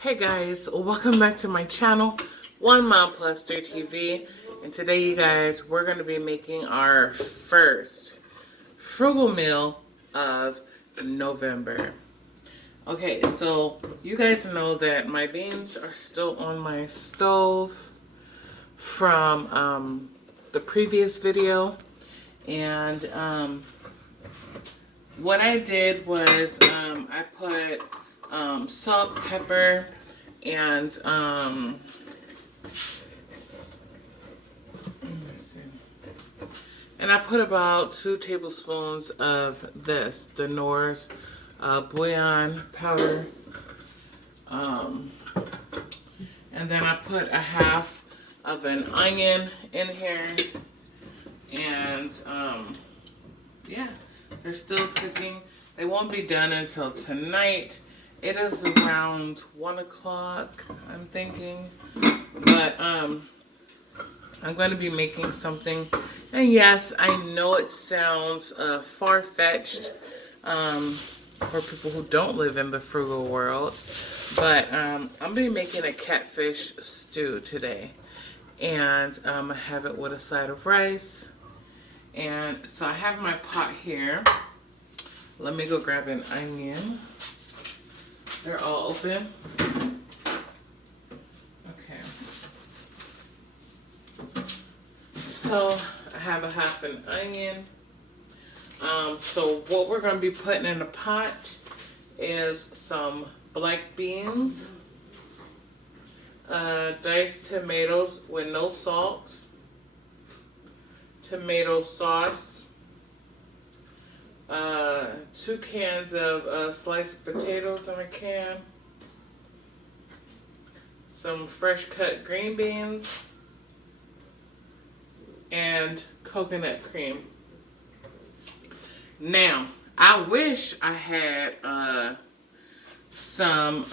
Hey guys, welcome back to my channel, 1 Mile Plus 3 TV. And today, you guys, we're going to be making our first frugal meal of November. Okay, so you guys know that my beans are still on my stove from the previous video. And what I did was I put salt, pepper, and I put about 2 tablespoons of this, the Nor's bouillon powder, and then I put a half of an onion in here, and yeah, they're still cooking. They won't be done until tonight. It is around 1 o'clock, I'm thinking. But I'm going to be making something. And yes, I know it sounds far-fetched for people who don't live in the frugal world. But I'm going to be making a catfish stew today. And I have it with a side of rice. And so I have my pot here. Let me go grab an onion. They're all open. Okay. So I have a half an onion. So what we're going to be putting in the pot is some black beans, diced tomatoes with no salt, tomato sauce, 2 cans of sliced potatoes in a can, some fresh cut green beans, and coconut cream. Now, I wish I had some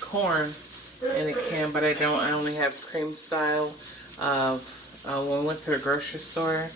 corn in a can, but I don't. I only have cream style. When we went to the grocery store,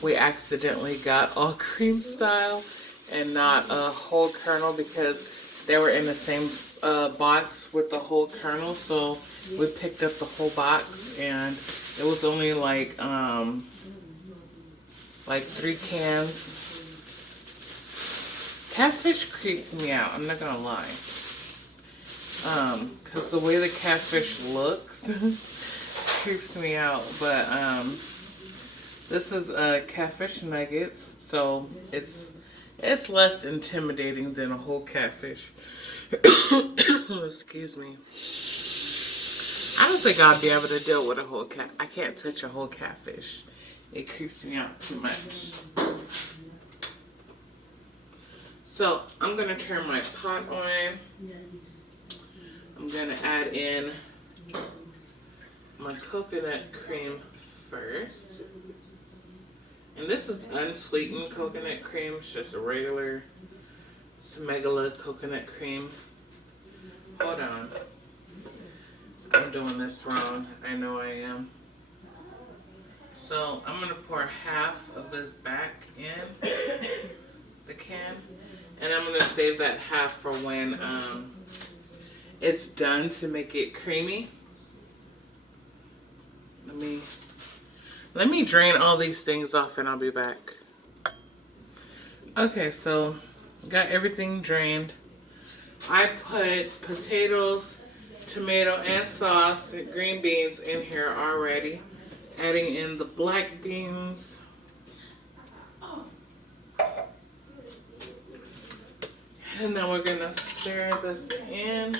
we accidentally got all cream style and not a whole kernel because they were in the same box with the whole kernel. So we picked up the whole box, and it was only like 3 cans. Catfish creeps me out, I'm not gonna lie. Cause the way the catfish looks creeps me out. But this is catfish nuggets, so it's less intimidating than a whole catfish. Excuse me. I don't think I'll be able to deal with a whole cat. I can't touch a whole catfish. It creeps me out too much. So I'm gonna turn my pot on. I'm gonna add in my coconut cream first. And this is unsweetened coconut cream. It's just a regular Smegala coconut cream. Hold on. I'm doing this wrong. I know I am. So I'm going to pour half of this back in the can. And I'm going to save that half for when it's done to make it creamy. Let me drain all these things off and I'll be back. Okay, so got everything drained. I put potatoes, tomato, and sauce, and green beans in here already. Adding in the black beans. And then we're gonna stir this in.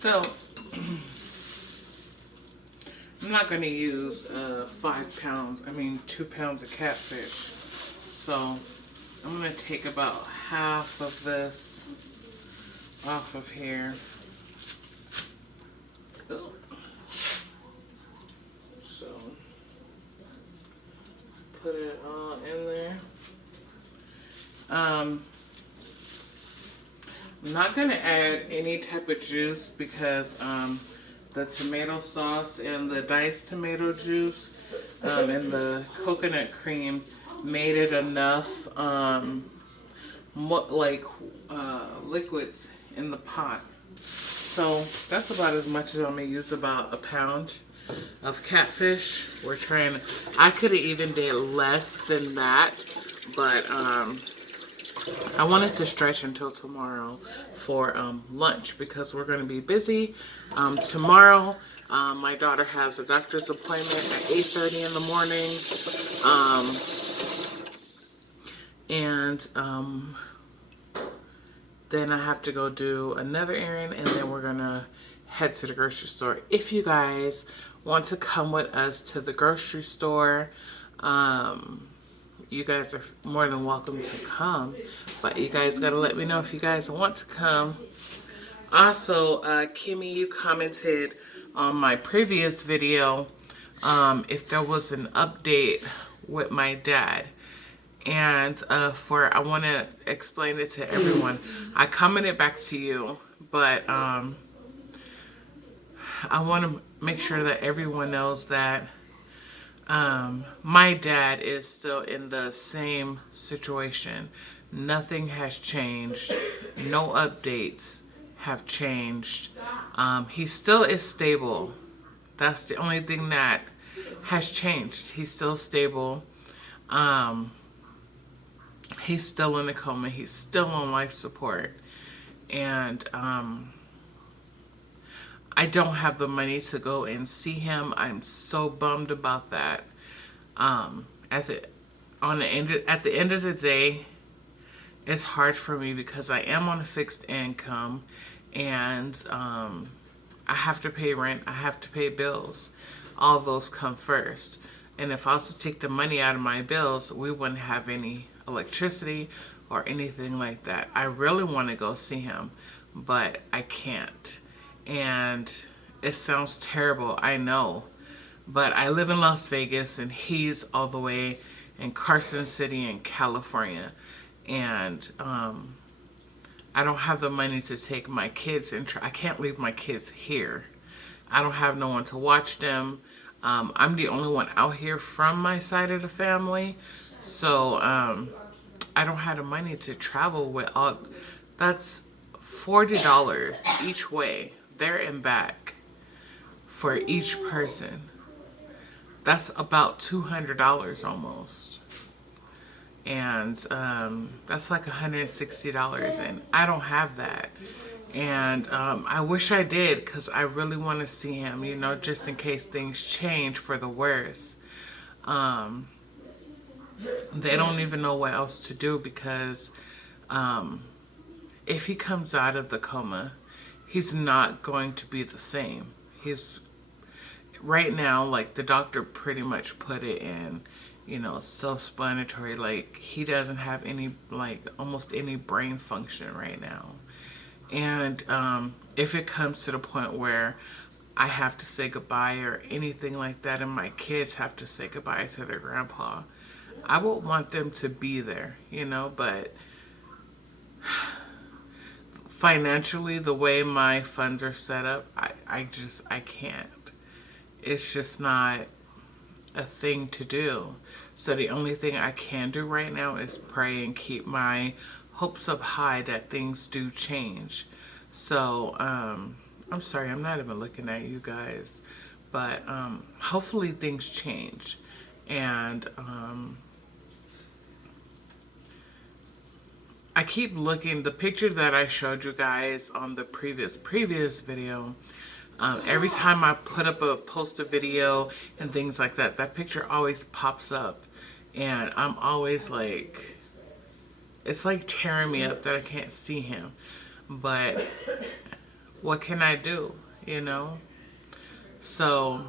So, I'm not going to use 2 pounds of catfish. So, I'm going to take about half of this off of here. Ooh. So, put it all in there. I'm not going to add any type of juice because the tomato sauce and the diced tomato juice and the coconut cream made it enough liquids in the pot. So that's about as much as I'm gonna use, about a pound of catfish. We're trying, I could have even did less than that, but I wanted to stretch until tomorrow for lunch because we're going to be busy. Tomorrow, my daughter has a doctor's appointment at 8:30 in the morning. Then I have to go do another errand, and then we're going to head to the grocery store. If you guys want to come with us to the grocery store, you guys are more than welcome to come, but you guys gotta let me know if you guys want to come. Also, Kimmy, you commented on my previous video if there was an update with my dad, and I want to explain it to everyone. I commented back to you, but I want to make sure that everyone knows that my dad is still in the same situation. Nothing has changed. No updates have changed. He still is stable. That's the only thing that has changed. He's still stable. He's still in a coma. He's still on life support. And I don't have the money to go and see him. I'm so bummed about that. At the end of the day, it's hard for me because I am on a fixed income, and I have to pay rent. I have to pay bills. All those come first. And if I was to take the money out of my bills, we wouldn't have any electricity or anything like that. I really want to go see him, but I can't. And it sounds terrible, I know, but I live in Las Vegas and he's all the way in Carson City in California, and I don't have the money to take my kids, and I can't leave my kids here. I don't have no one to watch them. I'm the only one out here from my side of the family, so I don't have the money to travel with all. That's $40 each way, there and back, for each person. That's about $200 almost. And that's like $160, and I don't have that. And I wish I did, because I really want to see him, you know, just in case things change for the worse. They don't even know what else to do, because if he comes out of the coma, he's not going to be the same. He's, right now, like the doctor pretty much put it in, you know, self-explanatory. Like, he doesn't have any, like, almost any brain function right now. And if it comes to the point where I have to say goodbye or anything like that, and my kids have to say goodbye to their grandpa, I would want them to be there, you know, but financially, the way my funds are set up, I can't. It's just not a thing to do. So the only thing I can do right now is pray and keep my hopes up high that things do change. So, I'm sorry, I'm not even looking at you guys, but hopefully things change. And I keep looking, the picture that I showed you guys on the previous video, every time I post a video and things like that, that picture always pops up, and I'm always like, it's like tearing me up that I can't see him. But what can I do, you know? So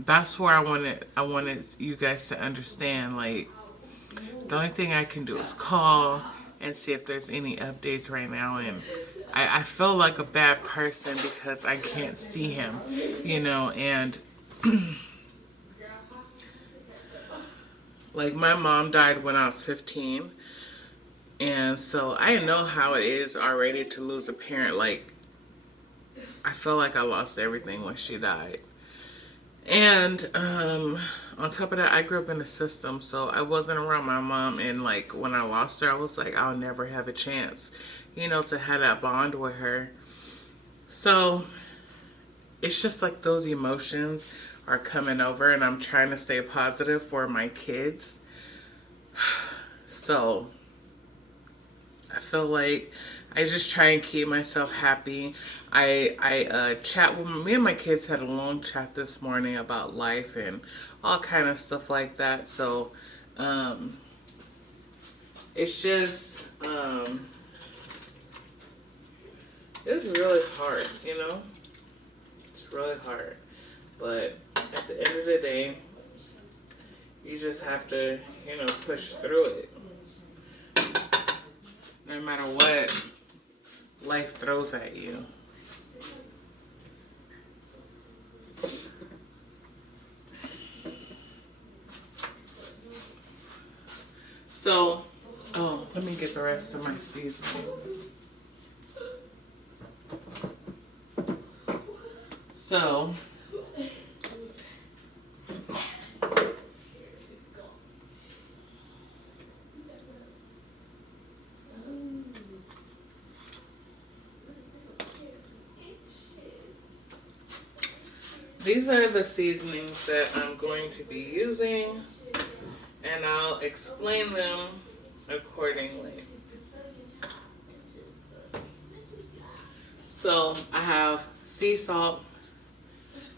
that's where I wanted you guys to understand, like, the only thing I can do is call and see if there's any updates right now. And I feel like a bad person because I can't see him, you know. And like, my mom died when I was 15, and so I know how it is already to lose a parent. Like, I feel like I lost everything when she died. And on top of that, I grew up in the system, so I wasn't around my mom. And like when I lost her, I was like, I'll never have a chance, you know, to have that bond with her. So it's just like those emotions are coming over, and I'm trying to stay positive for my kids. So I feel like I just try and keep myself happy. I chat with me and my kids had a long chat this morning about life and all kind of stuff like that. So um, it's just it's really hard, you know. It's really hard, but at the end of the day, you just have to, you know, push through it. No matter what life throws at you. So, oh, let me get the rest of my seasonings. So, these are the seasonings that I'm going to be using, and I'll explain them accordingly. So I have sea salt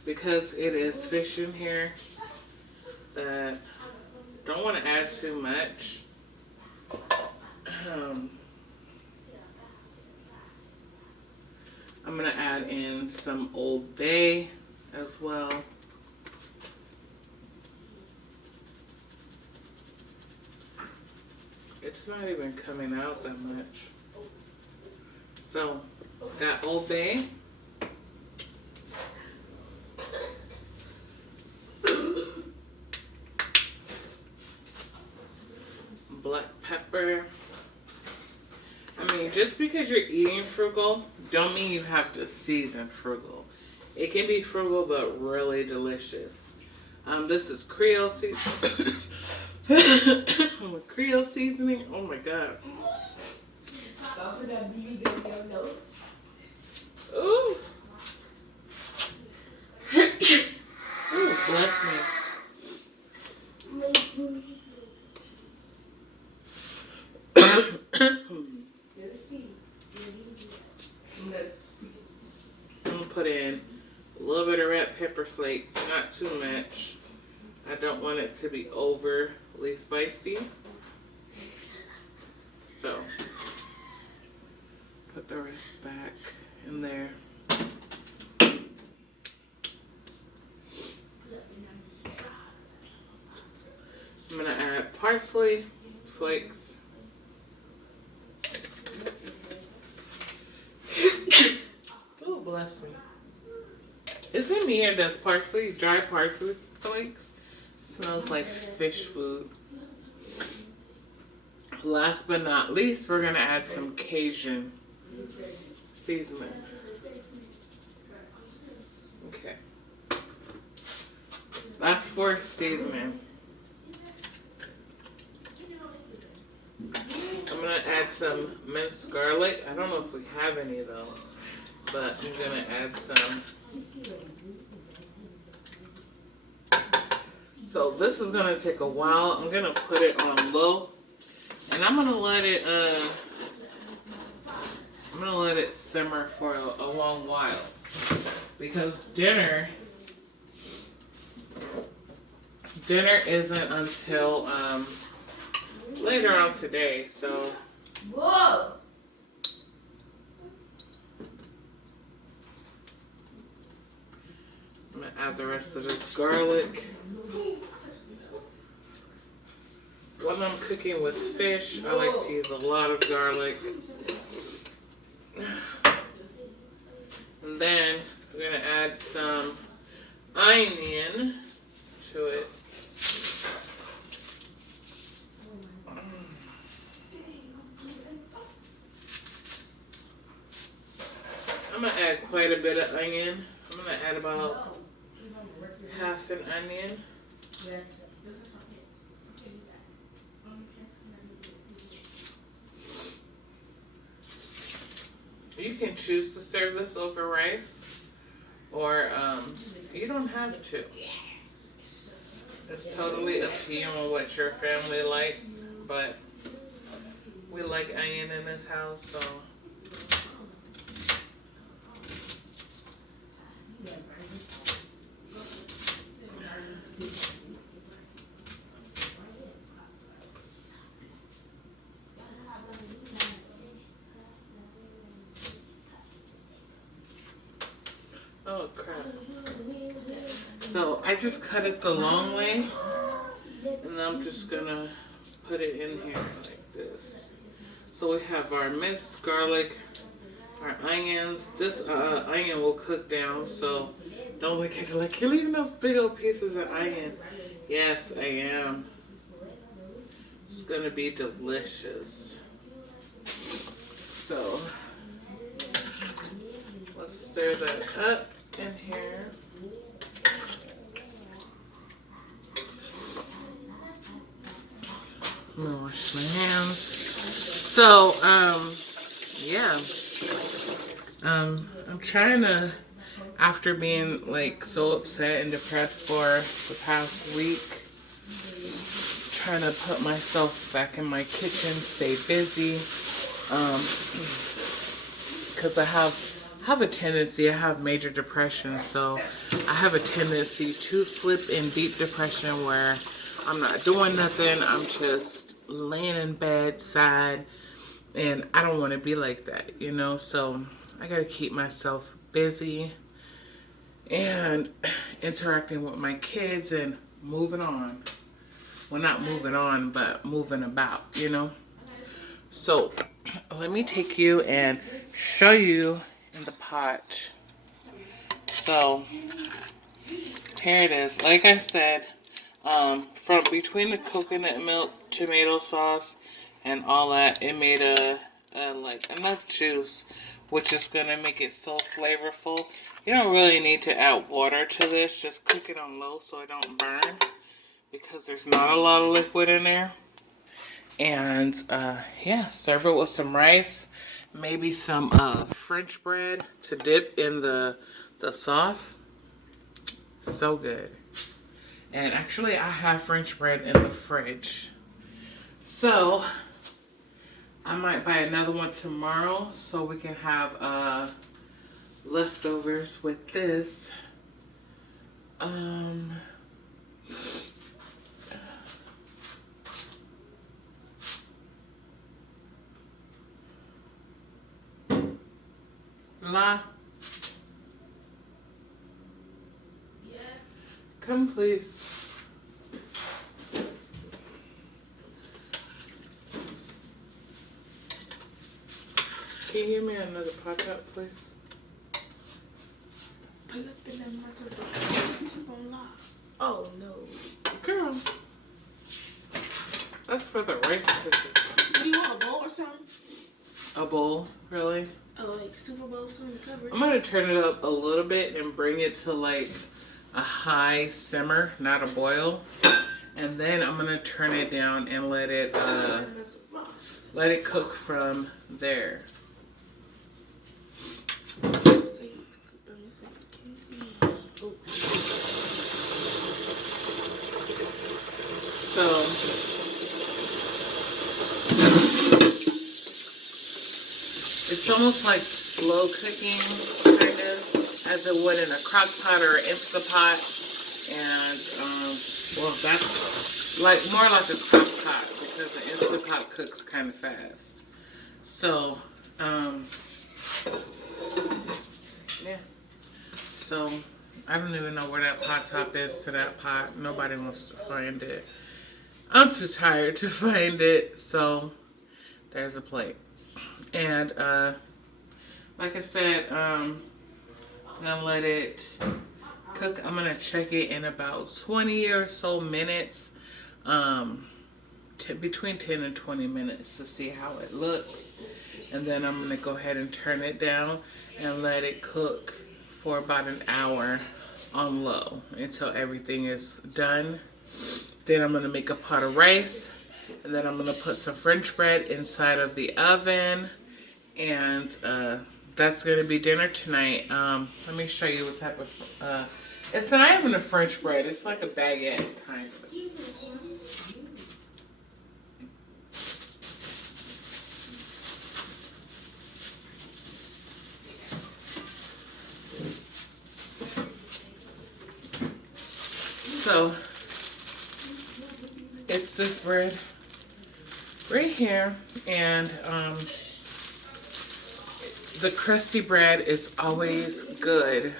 because it is fish in here that don't want to add too much. I'm going to add in some Old Bay as well. It's not even coming out that much. So, got Old Bay. Black pepper. I mean, just because you're eating frugal, don't mean you have to season frugal. It can be frugal, but really delicious. This is Creole seasoning. Creole seasoning. Oh my god. Ooh. Ooh, bless me. I'm gonna put in a little bit of red pepper flakes, not too much. I don't want it to be overly spicy. So, put the rest back in there. I'm gonna add parsley flakes. Oh, bless me. Is it me or does parsley, dry parsley flakes, smells like fish food? Last but not least, we're gonna add some Cajun seasoning. Okay. That's for seasoning. I'm gonna add some minced garlic. I don't know if we have any though, but I'm gonna add some. So this is gonna take a while. I'm gonna put it on low, and I'm gonna let it simmer for a long while, because dinner isn't until later on today. So whoa. I'm gonna add the rest of this garlic. When I'm cooking with fish, I like to use a lot of garlic. And then we're gonna add some onion to it. I'm gonna add quite a bit of onion. I'm gonna add about half an onion. You can choose to serve this over rice, or you don't have to. It's totally up to you and what your family likes, but we like onion in this house, so. Oh crap. So I just cut it the long way, and I'm just gonna put it in here like this. So we have our minced garlic, our onions. This onion will cook down, so don't look at it like you're leaving those big old pieces of onion. Yes, I am. It's gonna be delicious. So let's stir that up in here. I'm gonna wash my hands. So, yeah. I'm trying to, after being like so upset and depressed for the past week, trying to put myself back in my kitchen, stay busy. Because I have a tendency, I have major depression, so I have a tendency to slip in deep depression where I'm not doing nothing, I'm just laying in bed, sad, and I don't want to be like that, you know, so I got to keep myself busy and interacting with my kids and moving on. Well, not moving on, but moving about, you know. So let me take you and show you in the pot. So here it is. Like I said, from between the coconut milk, tomato sauce, and all that, it made like enough juice, which is gonna make it so flavorful. You don't really need to add water to this. Just cook it on low so it don't burn, because there's not a lot of liquid in there. And yeah, serve it with some rice, maybe some French bread to dip in the sauce. So good. And actually I have French bread in the fridge, so I might buy another one tomorrow so we can have leftovers with this. La. Yeah. Come please. Can you give me another pot top, please? Oh no. Girl. That's for the rice cooker. Do you want a bowl or something? A bowl, really? Oh, like Super Bowl something covered? I'm gonna turn it up a little bit and bring it to like a high simmer, not a boil. And then I'm gonna turn it down and let it cook from there. So it's almost like slow cooking, kind of, as it would in a crock pot or an Instapot. And well, that's like more like a crock pot, because the Instapot cooks kind of fast. So yeah. So I don't even know where that pot top is to that pot. Nobody wants to find it. I'm too tired to find it. So there's a plate. And like I said, I'm gonna let it cook. I'm gonna check it in about 20 or so minutes. between 10 and 20 minutes to see how it looks. And then I'm going to go ahead and turn it down and let it cook for about an hour on low until everything is done. Then I'm going to make a pot of rice, and then I'm going to put some French bread inside of the oven, and that's going to be dinner tonight. Let me show you what type of, it's not even a French bread, it's like a baguette kind of. So it's this bread right here, and the crusty bread is always good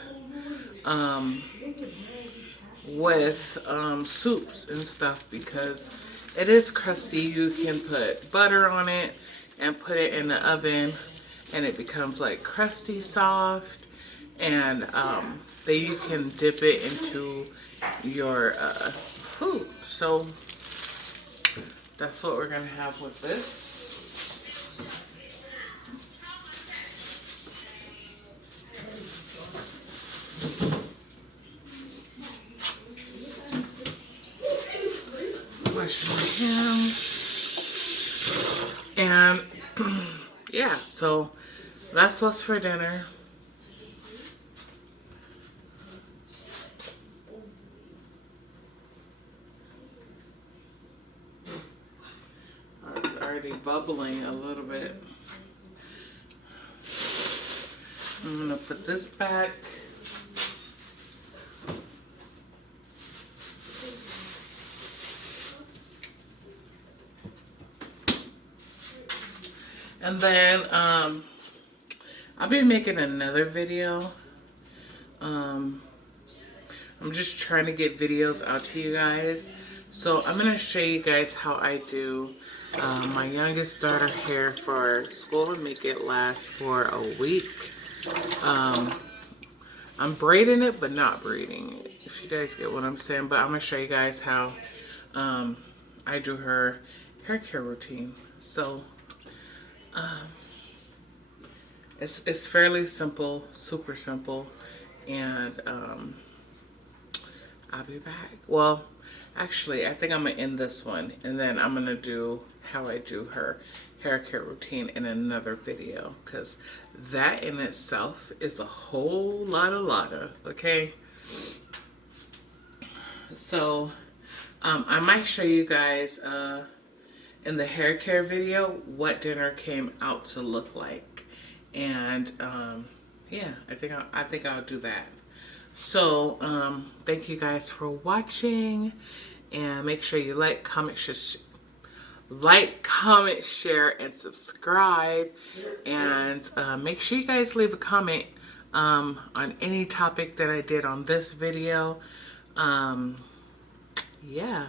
with soups and stuff because it is crusty. You can put butter on it and put it in the oven and it becomes like crusty soft, and then you can dip it into your food. So that's what we're gonna have with this. Wash my hands. And yeah, so that's what's for dinner. It's already bubbling a little bit. I'm gonna put this back. And then I'll be making another video. I'm just trying to get videos out to you guys. So I'm gonna show you guys how I do my youngest daughter hair for school and make it last for a week. I'm braiding it, but not braiding it, if you guys get what I'm saying. But I'm gonna show you guys how I do her hair care routine. So it's fairly simple, super simple, and I'll be back. Well, actually, I think I'm gonna end this one, and then I'm gonna do how I do her hair care routine in another video, because that in itself is a whole lot of, okay? So I might show you guys in the hair care video what dinner came out to look like, and yeah, I think I'll do that. So thank you guys for watching, and make sure you like, comment, share, and subscribe, and make sure you guys leave a comment on any topic that I did on this video. Yeah,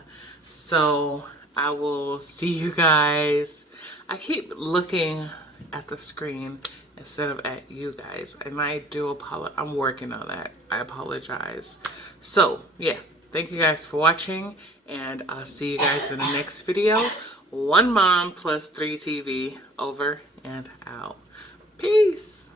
so I will see you guys. I keep looking at the screen instead of at you guys, and I do apologize. I'm working on that. I apologize. So yeah, thank you guys for watching, and I'll see you guys in the next video. One Mom plus 3 TV, over and out. Peace.